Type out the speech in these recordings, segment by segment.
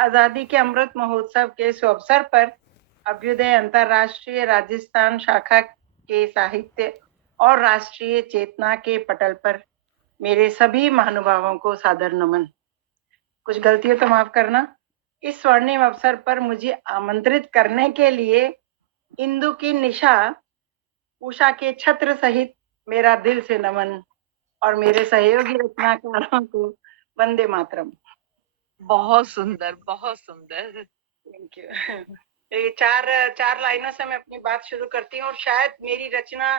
आजादी के अमृत महोत्सव के शुभ अवसर पर अभ्युदय अंतर्राष्ट्रीय राजस्थान शाखा के साहित्य और राष्ट्रीय चेतना के पटल पर मेरे सभी महानुभावों को सादर नमन। कुछ गलतियों तो माफ करना। इस स्वर्णिम अवसर पर मुझे आमंत्रित करने के लिए इंदु की निशा, उषा के छत्र सहित मेरा दिल से नमन और मेरे सहयोगी रचनाकारों को वंदे मातरम। बहुत सुंदर, बहुत सुंदर। Thank you. ये चार लाइनों से मैं अपनी बात शुरू करती हूँ और शायद मेरी रचना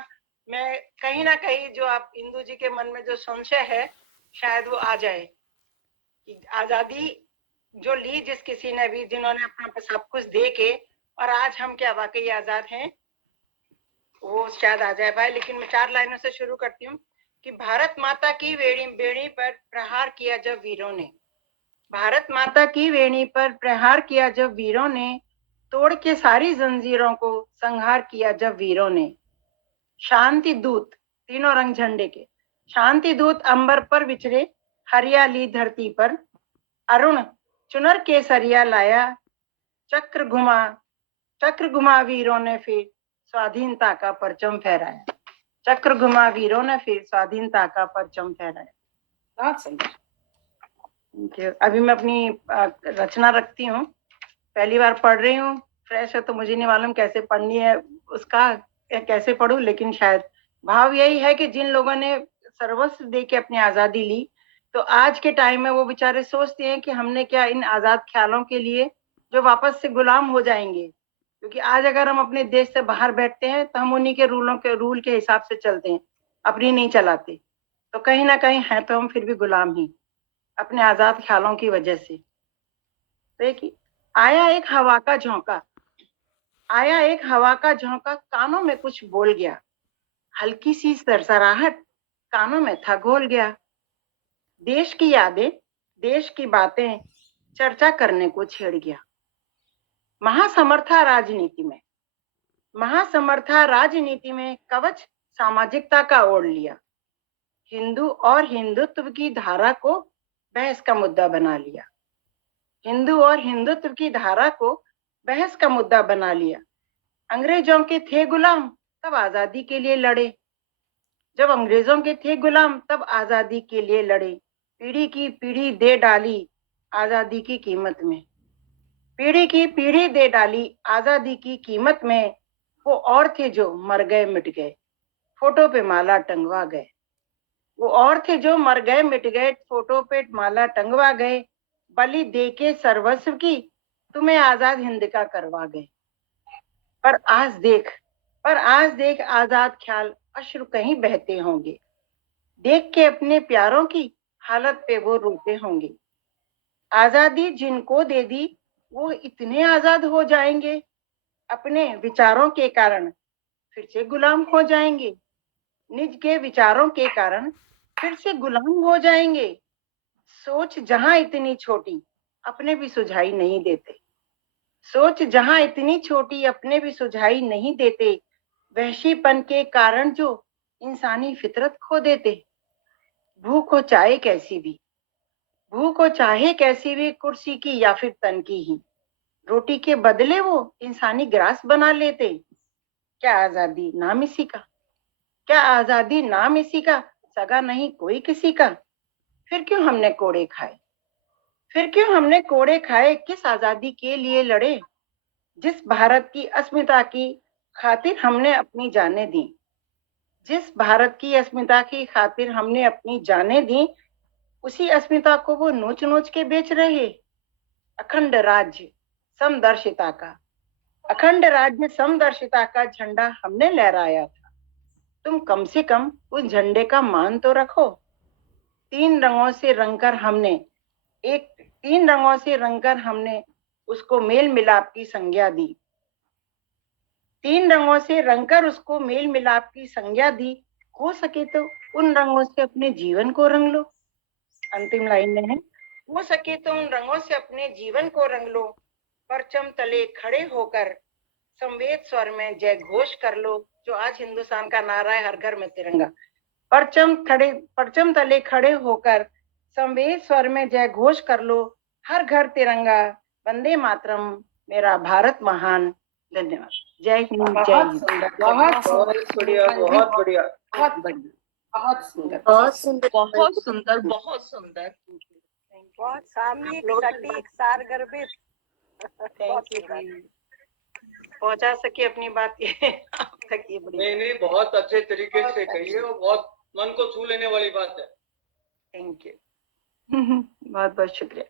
में कहीं ना कहीं जो आप इंदु जी के मन में जो संशय है शायद वो आ जाए कि आजादी जो ली जिस किसी ने भी, जिन्होंने अपना सब कुछ दे के, और आज हम क्या वाकई आजाद हैं, वो शायद आ जाए भाई। लेकिन मैं 4 लाइनों से शुरू करती हूँ कि भारत माता की बेड़ी पर प्रहार किया जब वीरों ने, भारत माता की वेणी पर प्रहार किया जब वीरों ने, तोड़ के सारी जंजीरों को संहार किया जब वीरों ने। शांति दूत, तीनों रंग झंडे के, शांति दूत अंबर पर विचरे, हरियाली धरती पर, अरुण चुनर केसरिया लाया, चक्र घुमा वीरों ने फिर स्वाधीनता का परचम फहराया, चक्र घुमा वीरों ने फिर स्वाधीनता का परचम फहराया। बहुत सुंदर। अभी मैं अपनी रचना रखती हूँ, पहली बार पढ़ रही हूँ, फ्रेश है तो मुझे नहीं मालूम कैसे पढ़नी है, उसका कैसे पढूं, लेकिन शायद भाव यही है कि जिन लोगों ने सर्वस्व दे के अपनी आजादी ली, तो आज के टाइम में वो बेचारे सोचते हैं कि हमने क्या इन आजाद ख्यालों के लिए जो वापस से गुलाम हो जाएंगे, क्योंकि आज अगर हम अपने देश से बाहर बैठते हैं तो हम उन्हीं के रूल के हिसाब से चलते हैं, अपनी नहीं चलाते, तो कहीं ना कहीं है तो हम फिर भी गुलाम ही अपने आजाद ख्यालों की वजह से। देखिए, आया एक हवा का झोंका, आया एक हवा का झोंका, कानों में कुछ बोल गया, हल्की सी सरसराहट कानों में था घोल गया। देश की यादें, देश की बातें चर्चा करने को छेड़ गया। महासमर्था राजनीति में, महासमर्था राजनीति में कवच सामाजिकता का ओढ़ लिया। हिंदू और हिंदुत्व की धारा को बहस का मुद्दा बना लिया, हिंदू और हिंदुत्व की धारा को बहस का मुद्दा बना लिया। अंग्रेजों के थे गुलाम तब आजादी के लिए लड़े, जब अंग्रेजों के थे गुलाम तब आजादी के लिए लड़े। पीढ़ी की पीढ़ी दे डाली आजादी की कीमत में, पीढ़ी की पीढ़ी दे डाली आजादी की कीमत में। वो और थे जो मर गए मिट गए, फोटो पे माला टंगवा गए। वो और थे जो मर गए मिट गए, फोटो पे माला टंगवा गए। बलि दे के सर्वस्व की तुम्हें आजाद हिंद का करवा गए। पर आज देख आजाद ख्याल अश्रु कहीं बहते होंगे, देख के अपने प्यारों की हालत पे वो रोते होंगे। आजादी जिनको दे दी वो इतने आजाद हो जाएंगे, अपने विचारों के कारण फिर से गुलाम हो जाएंगे, निज के विचारों के कारण फिर से गुलाम हो जाएंगे। सोच जहां इतनी छोटी अपने भी सुझाई नहीं देते, सोच जहां इतनी छोटी अपने भी सुझाई नहीं देते। वहशीपन के कारण जो इंसानी फितरत खो देते। भूख हो चाहे कैसी भी, भूख हो चाहे कैसी भी, कुर्सी की या फिर तन की ही, रोटी के बदले वो इंसानी ग्रास बना लेते। क्या आजादी नाम इसी का, क्या आजादी नाम इसी का, सगा नहीं कोई किसी का। फिर क्यों हमने कोड़े खाए, फिर क्यों हमने कोड़े खाए, किस आजादी के लिए लड़े। जिस भारत की अस्मिता की खातिर हमने अपनी जानें दी, जिस भारत की अस्मिता की खातिर हमने अपनी जानें दी, उसी अस्मिता को वो नोच नोच के बेच रहे। अखंड राज्य समदर्शिता का, अखंड राज्य समदर्शिता का झंडा हमने लहराया था, तुम कम से कम उस झंडे का मान तो रखो। तीन रंगों से रंगकर हमने उसको मेल मिलाप की संज्ञा दी, तीन रंगों से रंगकर उसको मेल मिलाप की संज्ञा दी। हो सके तो उन रंगों से अपने जीवन को रंग लो। अंतिम लाइन में है, हो सके तो उन रंगों से अपने जीवन को रंग लो। परचम तले खड़े होकर संवेद स्वर में जय घोष कर लो, जो आज हिंदुस्तान का नारा है, हर घर में तिरंगा। परचम तले खड़े होकर संवेद स्वर में जय घोष कर लो, हर घर तिरंगा, वंदे मातरम, मेरा भारत महान। धन्यवाद। जय हिंद, जय बहुत हिंद। सुंदर, बहुत बहुत बढ़िया, बहुत बढ़िया। बहुत बढ़िया, बहुत सुंदर, बहुत सुंदर, बहुत सुंदर, बहुत सुंदर। बहुत सामयिक, सटीक, सारगर्भित। बहुत थैंक यू। सुंदर। पहुंचा सके अपनी बात ये आप तक, ये बड़ी नहीं नहीं, बहुत अच्छे तरीके से कही है और बहुत मन को छू लेने वाली बात है। Thank you. बहुत बहुत शुक्रिया।